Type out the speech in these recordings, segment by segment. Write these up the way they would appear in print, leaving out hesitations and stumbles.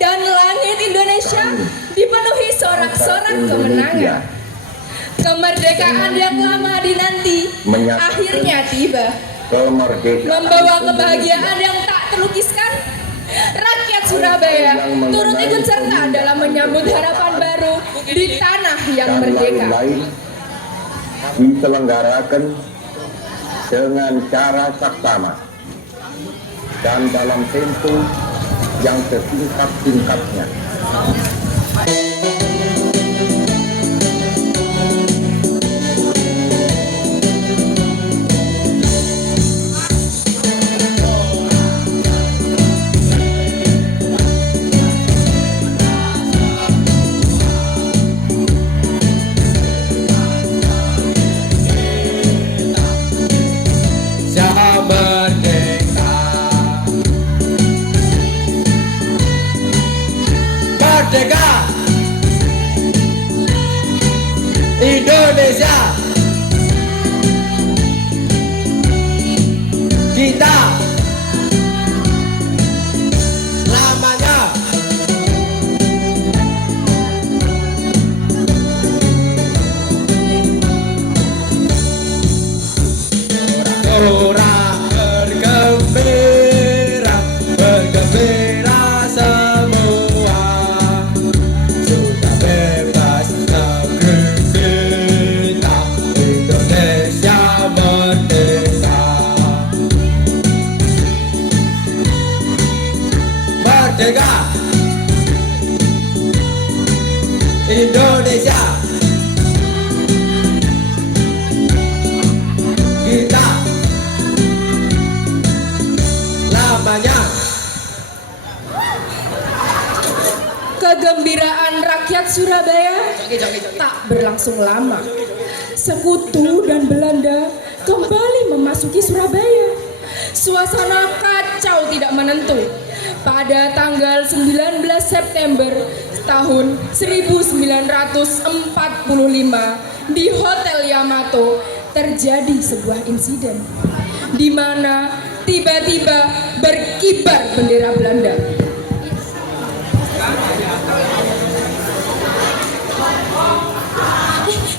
Dan langit Indonesia dipenuhi sorak-sorak kemenangan. Kemerdekaan yang lama dinanti akhirnya tiba, membawa kebahagiaan yang tak terlukiskan. Rakyat Surabaya turut ikut serta dalam menyambut harapan baru di tanah yang merdeka. Diselenggarakan dengan cara saksama dan dalam tempo yang sesingkat-singkatnya. Merdeka Indonesia, kita lamanya. Orang bergembira, bergembira semua. Sudah bebas negeri kita, Indonesia merdeka. Merdeka Indonesia, kita lamanya. Kegembiraan rakyat Surabaya tak berlangsung lama. Sekutu dan Belanda kembali memasuki Surabaya. Suasana kacau tidak menentu. Pada tanggal 19 September tahun 1945 di Hotel Yamato terjadi sebuah insiden di mana tiba-tiba berkibar bendera Belanda.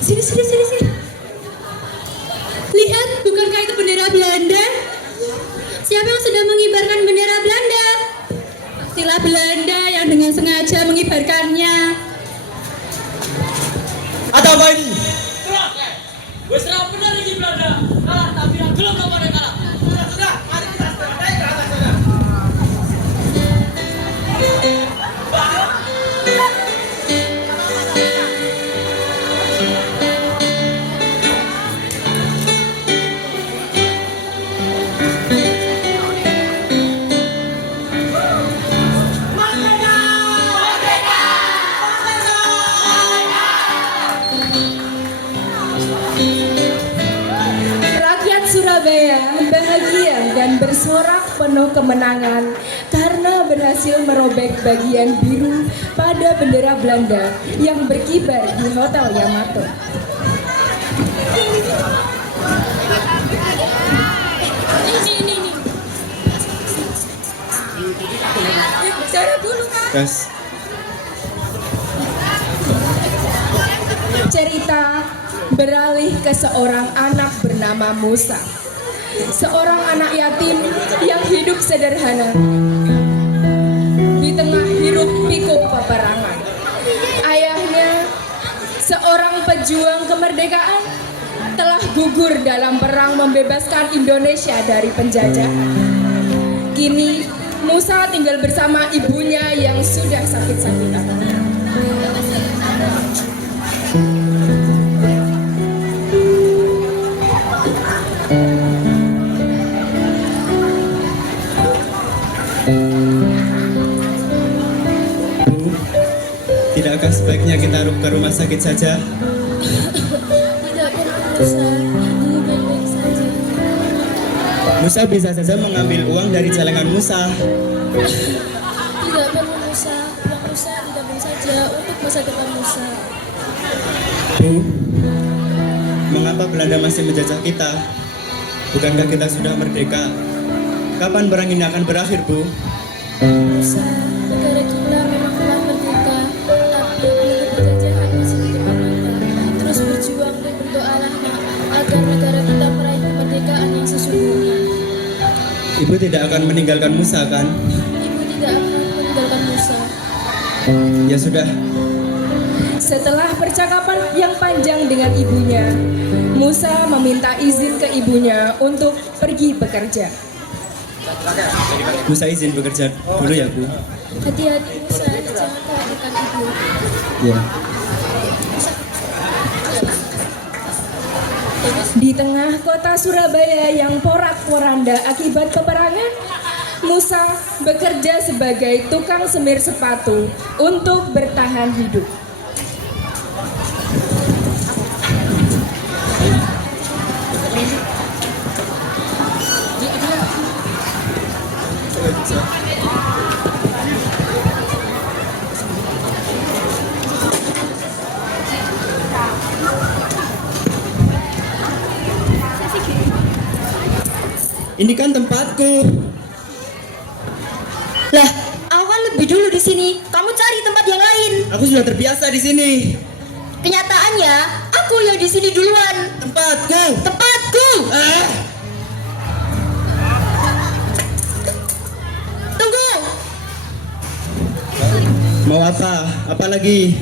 Sini. Lihat, bukankah itu bendera Belanda? Siapa yang sedang mengibarkan bendera Belanda? Pastilah Belanda yang dengan sengaja mengibarkannya. Ada apa ini? Wes ra bener iki Belanda. Kalah tapi ra gelem kok pada kalah. Sudah, mari kita selesai ke atas saja. Rakyat Surabaya bahagia dan bersorak penuh kemenangan karena berhasil merobek bagian biru pada bendera Belanda yang berkibar di Hotel Yamato. Ini. Bicara dulu kan? Gas. Cerita beralih ke seorang anak bernama Musa. Seorang anak yatim yang hidup sederhana di tengah hiruk pikuk peperangan. Ayahnya, seorang pejuang kemerdekaan, telah gugur dalam perang membebaskan Indonesia dari penjajah. Kini Musa tinggal bersama ibunya yang sudah sakit-sakitan. Tidakkah sebaiknya kita ke rumah sakit saja? Tidak perlu Musa, ini baik-baik saja. Musa bisa saja mengambil uang dari celengan Musa. Tidak perlu Musa, uang Musa ditabung saja untuk masa depan Musa. Bu, mengapa Belanda masih menjajah kita? Bukankah kita sudah merdeka? Kapan perang ini akan berakhir, Bu? Musa, akan meninggalkan Musa kan? Ibu tidak akan meninggalkan Musa. Ya sudah. Setelah percakapan yang panjang dengan ibunya, Musa meminta izin ke ibunya untuk pergi bekerja. Musa izin bekerja dulu ya Bu. Hati-hati Musa, jangan khawatirkan ibu. Ya. Di tengah kota Surabaya yang porak-poranda akibat peperangan, Musa bekerja sebagai tukang semir sepatu untuk bertahan hidup. Ini kan tempatku. Lah, aku kan lebih dulu di sini. Kamu cari tempat yang lain. Aku sudah terbiasa di sini. Kenyataannya, aku yang di sini duluan. Tempatku. Tempatku. Ah. Tunggu. Mau apa? Apa lagi?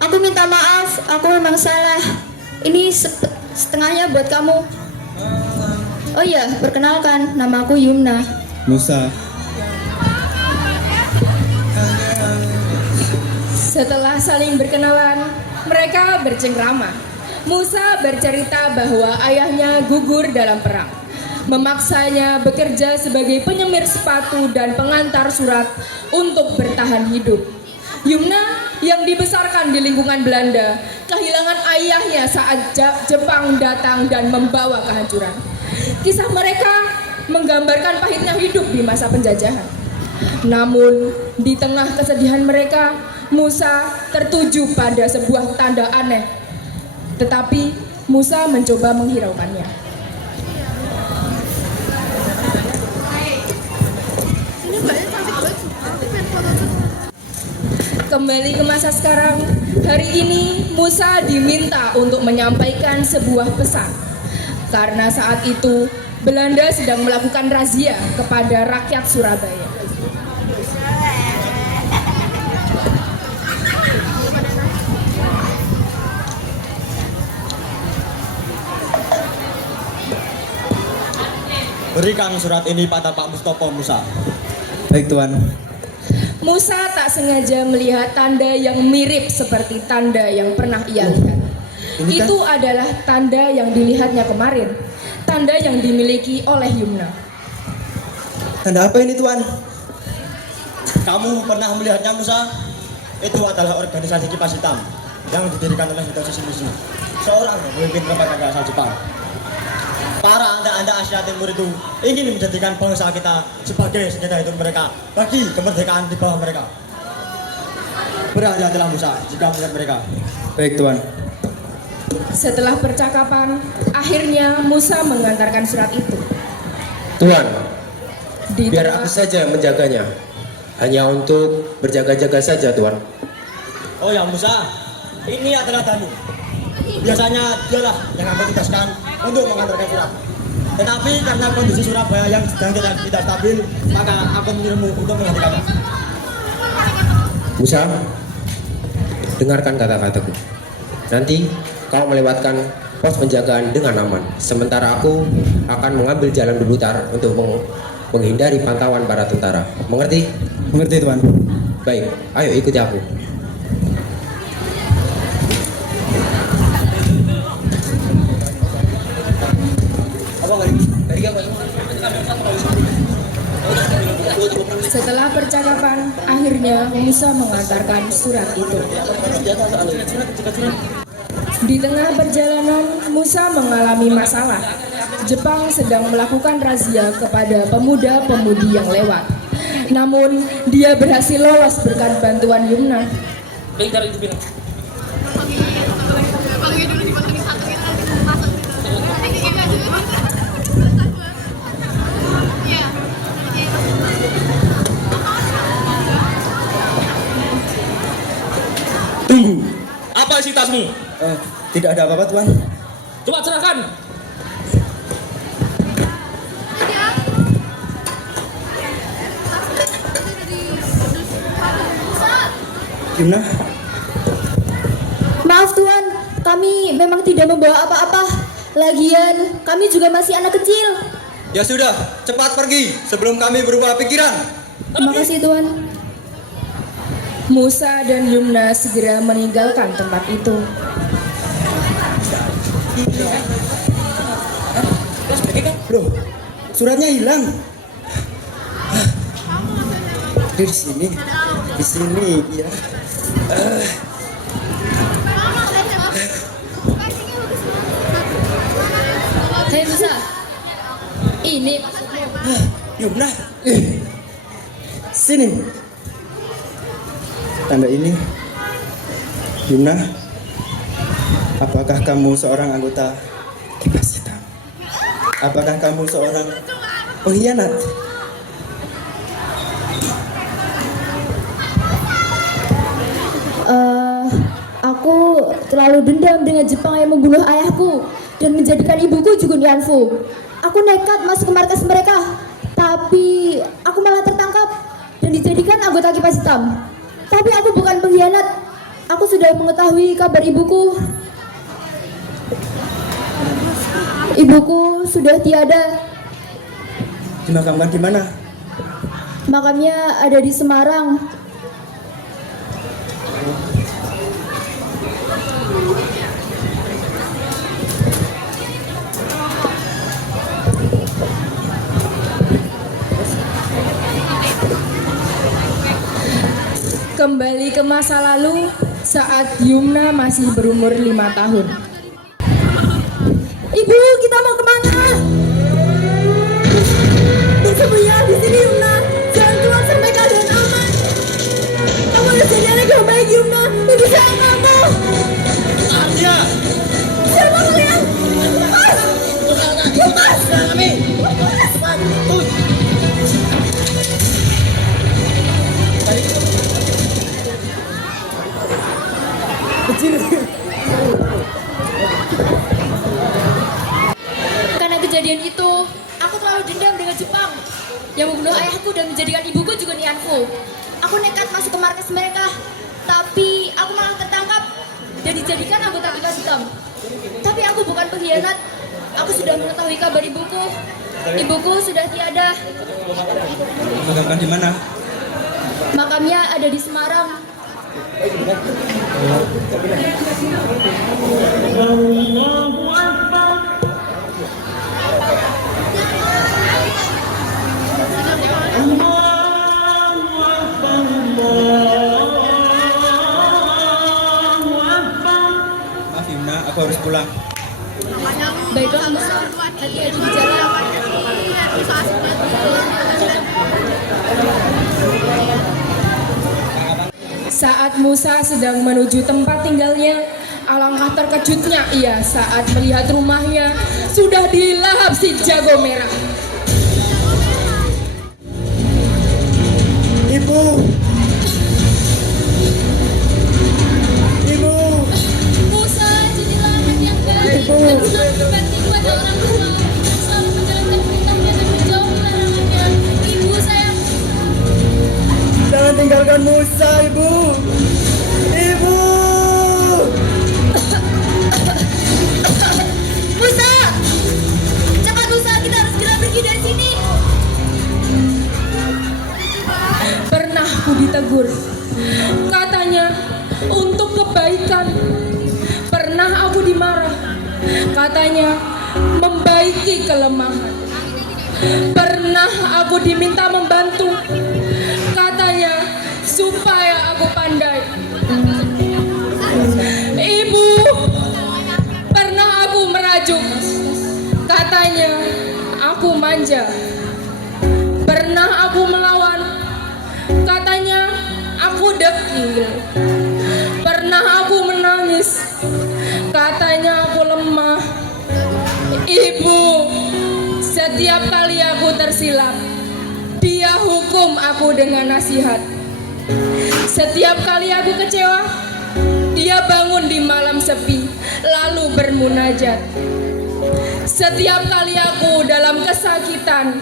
Aku minta maaf. Aku memang salah. Ini setengahnya buat kamu. Oh iya, perkenalkan, nama aku Yumna. Musa. Setelah saling berkenalan, mereka bercengkrama. Musa bercerita bahwa ayahnya gugur dalam perang, memaksanya bekerja sebagai penyemir sepatu dan pengantar surat untuk bertahan hidup. Yumna yang dibesarkan di lingkungan Belanda kehilangan ayahnya saat Jepang datang dan membawa kehancuran. Kisah mereka menggambarkan pahitnya hidup di masa penjajahan. Namun, di tengah kesedihan mereka, Musa tertuju pada sebuah tanda aneh. Tetapi, Musa mencoba menghiraukannya. Kembali ke masa sekarang, hari ini Musa diminta untuk menyampaikan sebuah pesan. Karena saat itu Belanda sedang melakukan razia kepada rakyat Surabaya. Berikan surat ini pada Pak Mustopo Musa. Baik Tuan. Musa tak sengaja melihat tanda yang mirip seperti tanda yang pernah ia lihat. Itu adalah tanda yang dilihatnya kemarin, tanda yang dimiliki oleh Yumna. Tanda apa ini Tuan? Kamu pernah melihatnya Musa? Itu adalah organisasi Kipas Hitam yang didirikan oleh Hitoshi Shimizu, seorang pemimpin kepada asal Jepang. Para anda Asia Timur itu ingin menjadikan bangsa kita sebagai senjata hidup mereka bagi kemerdekaan di bawah mereka. Berhati-hatilah Musa jika melihat mereka. Baik Tuan. Setelah percakapan, akhirnya Musa mengantarkan surat itu. Tuan, Di biar tengah- aku saja menjaganya. Hanya untuk berjaga-jaga saja, Tuan. Oh ya Musa, ini adalah Danu. Biasanya dialah yang aku tugaskan untuk mengantarkan surat. Tetapi karena kondisi Surabaya yang sedang tidak stabil, maka aku menyuruhmu untuk menghentikannya. Musa, dengarkan kata-kataku. Nanti kau melewatkan pos penjagaan dengan aman. Sementara aku akan mengambil jalan berputar untuk menghindari pantauan para tentara. Mengerti? Mengerti Tuan. Baik, ayo ikuti aku. Setelah percakapan, akhirnya Musa mengantarkan surat itu. Di tengah perjalanan, Musa mengalami masalah. Jepang sedang melakukan razia kepada pemuda-pemudi yang lewat. Namun, dia berhasil lolos berkat bantuan Yumna. Tunggu, apa isi tasmu? Tidak ada apa-apa Tuan. Coba serahkan. Yumna, Maaf Tuan, kami memang tidak membawa apa-apa. Lagian, kami juga masih anak kecil. Ya sudah, cepat pergi sebelum kami berubah pikiran. Terima kasih Tuan. Musa dan Yumna segera meninggalkan tempat itu. loh, suratnya hilang. Di sini ya. Hei Musa, ini maksudmu. Yumna, sini. Tanda ini, Yumna. Apakah kamu seorang anggota Kipas Hitam? Apakah kamu seorang pengkhianat? Aku terlalu dendam dengan Jepang yang membunuh ayahku dan menjadikan ibuku juga Nianfu. Aku nekat masuk ke markas mereka, tapi aku malah tertangkap dan dijadikan anggota Kipas Hitam. Tapi aku bukan pengkhianat. Aku sudah mengetahui kabar ibuku. Ibuku sudah tiada. Dimakamkan di mana? Makamnya ada di Semarang. Kembali ke masa lalu saat Yumna masih berumur 5 tahun. Ibu, kita mau kemana? Bersembunyi di sini, Yumna. Jangan keluar sampai keadaan aman. Kamu harus jadi anak yang baik, Yumna. Ibu sayang kamu. Arya, Siapa kalian? Lepas! Lepas! kami. Lepas! Karena kejadian itu, aku terlalu dendam dengan Jepang yang membunuh ayahku dan menjadikan ibuku juga Nianfu. Aku nekat masuk ke markas mereka, tapi aku malah tertangkap dan dijadikan anggota Kipas Hitam. Tapi aku bukan pengkhianat. Aku sudah mengetahui kabar ibuku. Ibuku sudah tiada. Dimakamkan di mana? Makamnya ada di Semarang. Maaf Yumna, aku harus pulang. Baiklah Musa, hati-hati di jalan. Saat Musa sedang menuju tempat tinggalnya, alangkah terkejutnya ia saat melihat rumahnya sudah dilahap si jago merah. Ibu! Ibu! Musa, jadilah anak yang baik dan selalu berbakti kepada orang tua. Selalu menjalankan perintahnya dan menjauhi larangannya. Ibu sayang. Jangan tinggalkan Musa, Ibu! Ibu! Musa! Cepat Musa, kita harus segera pergi dari sini. Pernah ku ditegur, katanya untuk kebaikan. Pernah aku dimarah, katanya membaiki kelemahan. Pernah aku diminta membantu, katanya supaya aku pandai. Ibu, pernah aku merajuk, katanya aku manja. Pernah aku melawan, katanya aku dekil. Pernah aku menangis, katanya aku lemah. Ibu, setiap kali aku tersilap, dia hukum aku dengan nasihat. Setiap kali aku kecewa, dia bangun di malam sepi, lalu bermunajat. Setiap kali aku dalam kesakitan,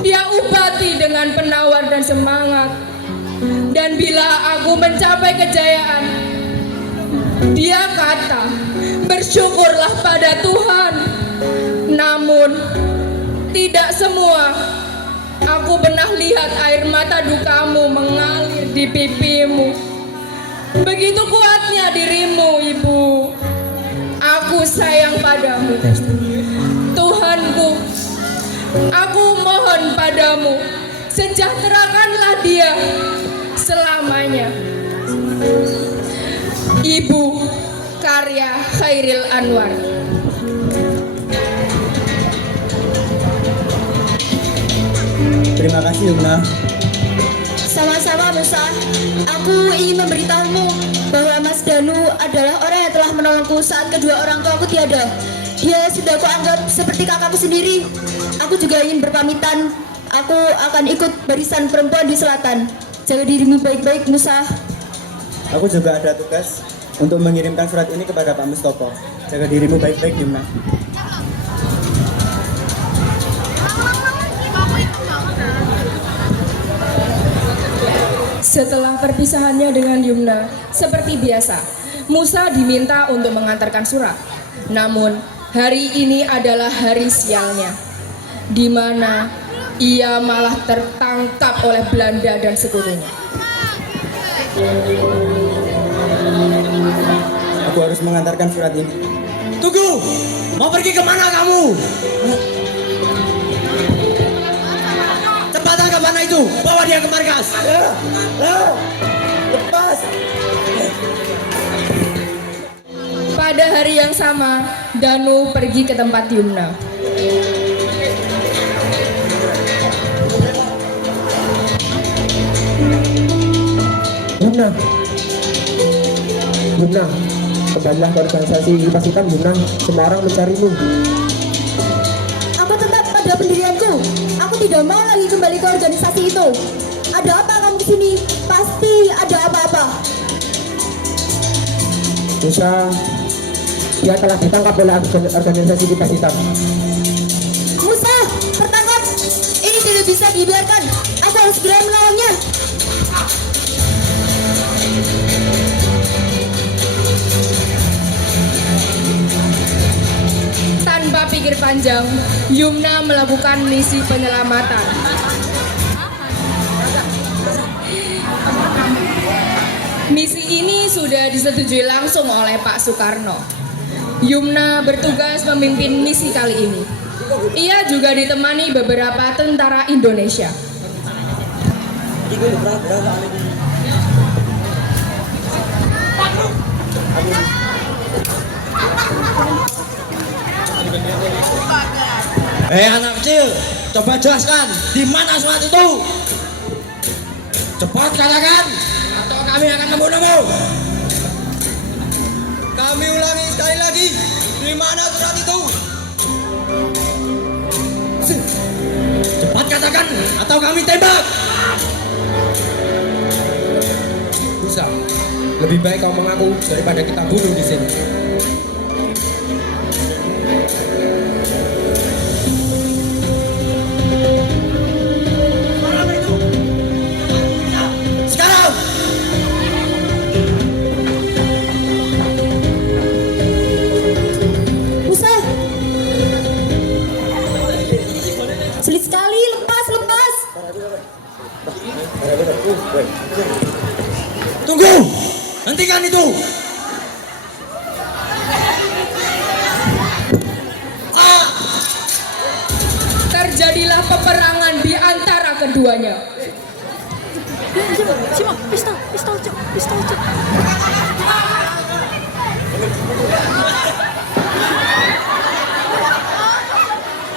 dia obati dengan penawar dan semangat. Dan bila aku mencari mencapai kejayaan. Dia kata, bersyukurlah pada Tuhan. Namun, tidak semua. Aku pernah lihat air mata dukamu mengalir di pipimu. Begitu kuatnya dirimu, Ibu. Aku sayang padamu. Tuhanku, aku mohon padamu, sejahterakanlah dia selamanya. Ibu, karya Khairil Anwar. Terima kasih Yumna. Sama-sama Musa, aku ingin memberitahumu bahwa Mas Danu adalah orang yang telah menolongku saat kedua orang tuaku tiada. Dia sudah kuanggap seperti kakakku sendiri. Aku juga ingin berpamitan. Aku akan ikut barisan perempuan di selatan. Jaga dirimu baik-baik Musa. Aku juga ada tugas untuk mengirimkan surat ini kepada Pak Mustopo. Jaga dirimu baik-baik Yumna. Setelah perpisahannya dengan Yumna, seperti biasa, Musa diminta untuk mengantarkan surat. Namun, hari ini adalah hari sialnya, di mana ia malah tertangkap oleh Belanda dan sekutunya. Aku harus mengantarkan surat ini. Tunggu! Mau pergi kemana kamu? Cepatan ke mana itu? Bawa dia ke markas. Lepas. Pada hari yang sama, Danu pergi ke tempat Yumna. Yumna, Yumna, kembalilah ke organisasi Kipas Hitam Yumna. Semua orang mencarimu. Aku tetap pada pendirianku. Aku tidak mau lagi kembali ke organisasi itu. Ada apa kamu di sini? Pasti ada apa-apa. Musa, dia telah ditangkap oleh organisasi Kipas Hitam. Musa, tertangkap. Ini tidak bisa dibiarkan. Aku harus segera melawannya. Tanpa pikir panjang, Yumna melakukan misi penyelamatan. Misi ini sudah disetujui langsung oleh Pak Soekarno. Yumna bertugas memimpin misi kali ini. Ia juga ditemani beberapa tentara Indonesia. Anak kecil, coba jelaskan di mana surat itu. Cepat katakan, atau kami akan membunuhmu. Kami ulangi sekali lagi, di mana surat itu? Cepat katakan, atau kami tembak. Musa, lebih baik kau mengaku daripada kita bunuh di sini. Sekarang. Musa. Sulit sekali, lepas. Tunggu, hentikan itu. Terjadilah peperangan di antara keduanya.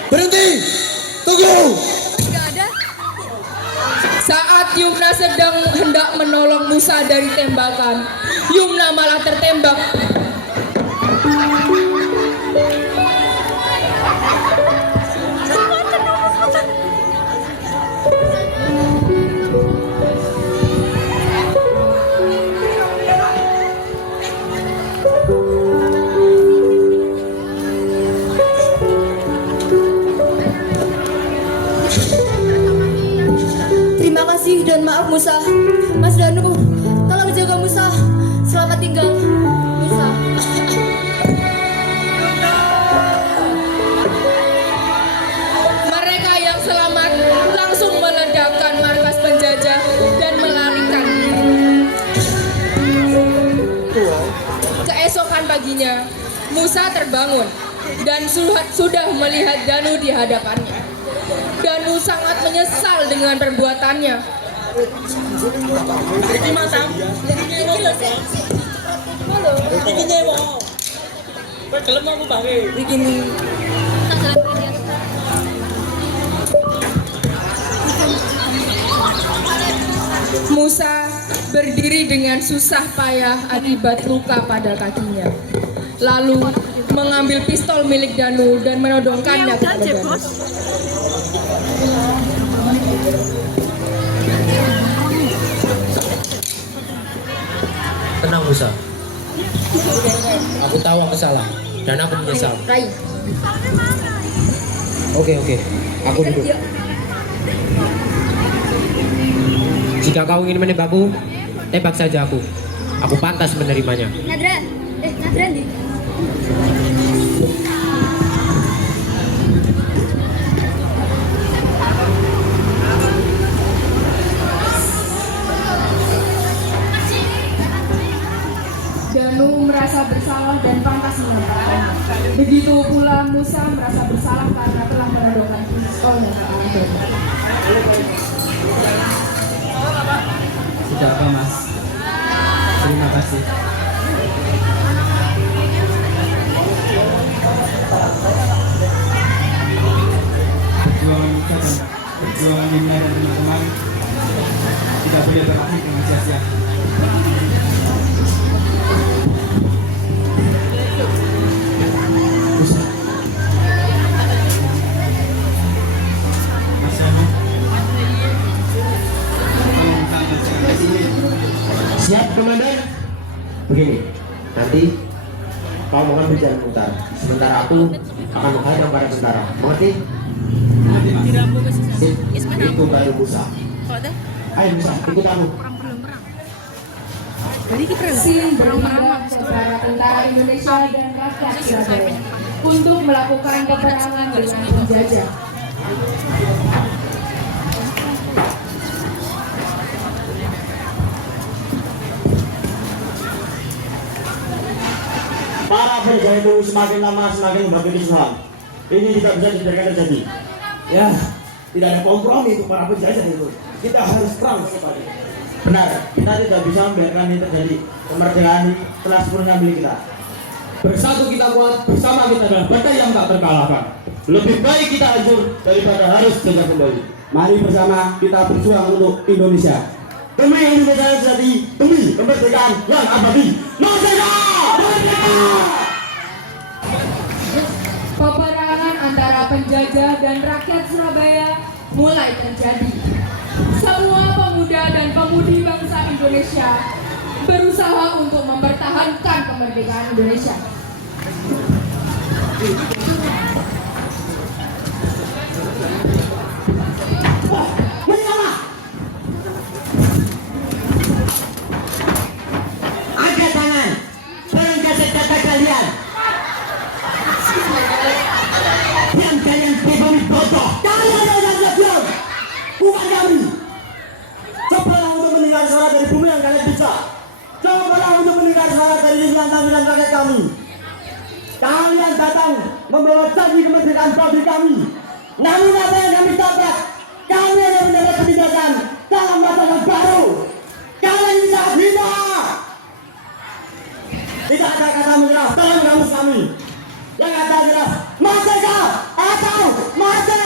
Berhenti, tunggu. Saat Yumna sedang hendak menolong Musa dari tembakan, Yumna malah tertembak. Terima kasih dan maaf Musa. Mas Danu, tolong jaga paginya, Musa terbangun dan sudah melihat Danu di hadapannya. Danu sangat menyesal dengan perbuatannya. Musa berdiri dengan susah payah akibat luka pada kakinya. Lalu mengambil pistol milik Danu dan menodongkannya kepada Danu. Tenang Musa. Aku tahu aku salah dan aku menyesal. Rai. Oke, aku duduk. Jika kau ingin menembakku, tembak saja aku. Aku pantas menerimanya. Nadra, Nadra nih. Danu merasa bersalah dan pantas menembaknya. Begitu pula Musa merasa bersalah karena telah menodongkan pistolnya ke arah Danu. Tidak apa Mas. Terima kasih. Perjuangan kita dan perjuangan Dinda dan teman-teman tidak boleh berakhir dengan sia-sia. Siap komandan. Begini, nanti kau mengambil jalan putar, sementara aku akan menghadang para tentara. Mengerti? Sip, itu baru Musa. Ayo Musa, ikut aku. Sin bergerak ke para tentara Indonesia dan rakyat Surabaya untuk melakukan peperangan dengan penjajah. Para penjajah itu semakin lama semakin membuat kerusuhan. Ini tidak bisa dibiarkan terjadi. Ya, tidak ada kompromi untuk para penjajah itu. Kita harus perang secepatnya. Benar, kita tidak bisa membiarkan ini terjadi. Kemerdekaan telah sepenuhnya milik kita. Bersatu kita kuat, bersama kita adalah banteng yang tak terkalahkan. Lebih baik kita hancur daripada harus jajah kembali. Mari bersama kita berjuang untuk Indonesia. Demi Indonesia yang sejati, demi kemerdekaan yang abadi. Merdeka! Merdeka! Peperangan antara penjajah dan rakyat Surabaya mulai terjadi. Semua pemuda dan pemudi bangsa Indonesia berusaha untuk mempertahankan kemerdekaan Indonesia. Angkat tangan, berangkat kata kalian. Yang kalian pribumi bodoh. Kalian yang diam. Bukan kami. Cobalah untuk mendengar suara dari bumi yang kalian bisa. Cobalah untuk mendengar suara dari lingkungan rakyat kami. Kalian datang membawa janji kemerdekaan bagi kami. Namun apa yang kami dapat? Kami hanya mendapat kebijakan dalam tatanan baru. Kalian bisa hina. Tidak ada kata menyerah dalam kamus kami. Yang ada adalah merdeka atau mati.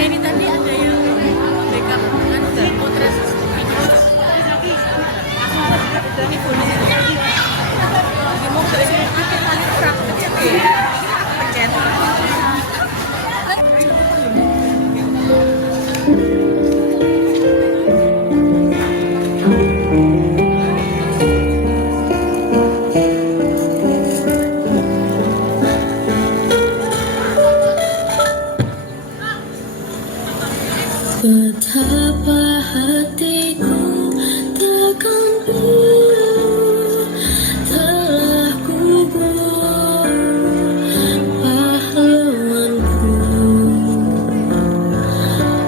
Ini tadi ada yang backup potret video. Ini kondisi ini mau dari sini tadi kurang kecil ya. Pencet. Betapa hatiku takkan pilu telah gugur pahlawanku.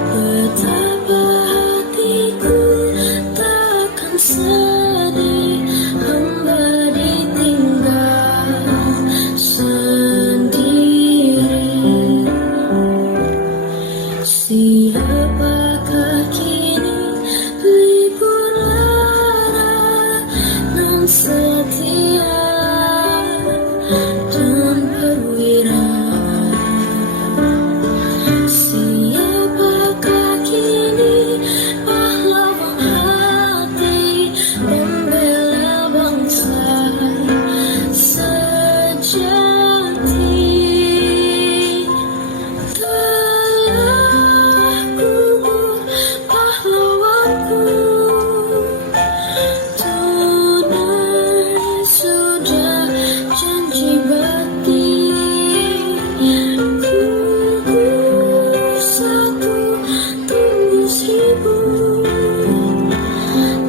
Betapa hatiku takkan sedih hamba ditinggal sendiri. Siapakah kini libur lara nan setia dan perwira? Siapakah kini pahlawan hati pembela bangsa sejati? Telah gugur pahlawanku, tunai sudah janji bakti. Gugur satu tunggu seribu,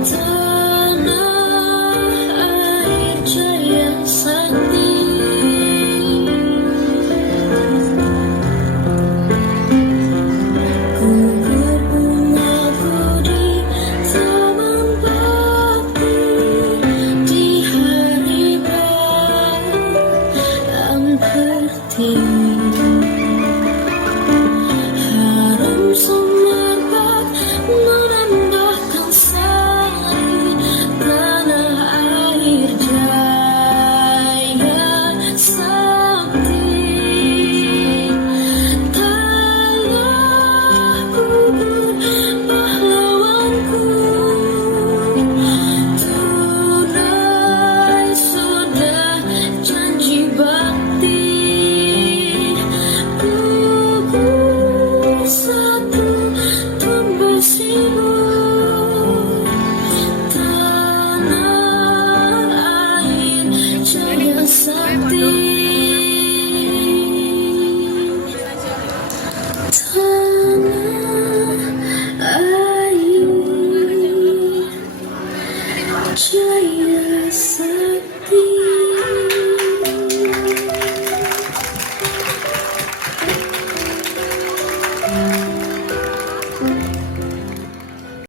tanah air jaya sakti. Gugur bungaku di taman bakti di hari yang pertiwi.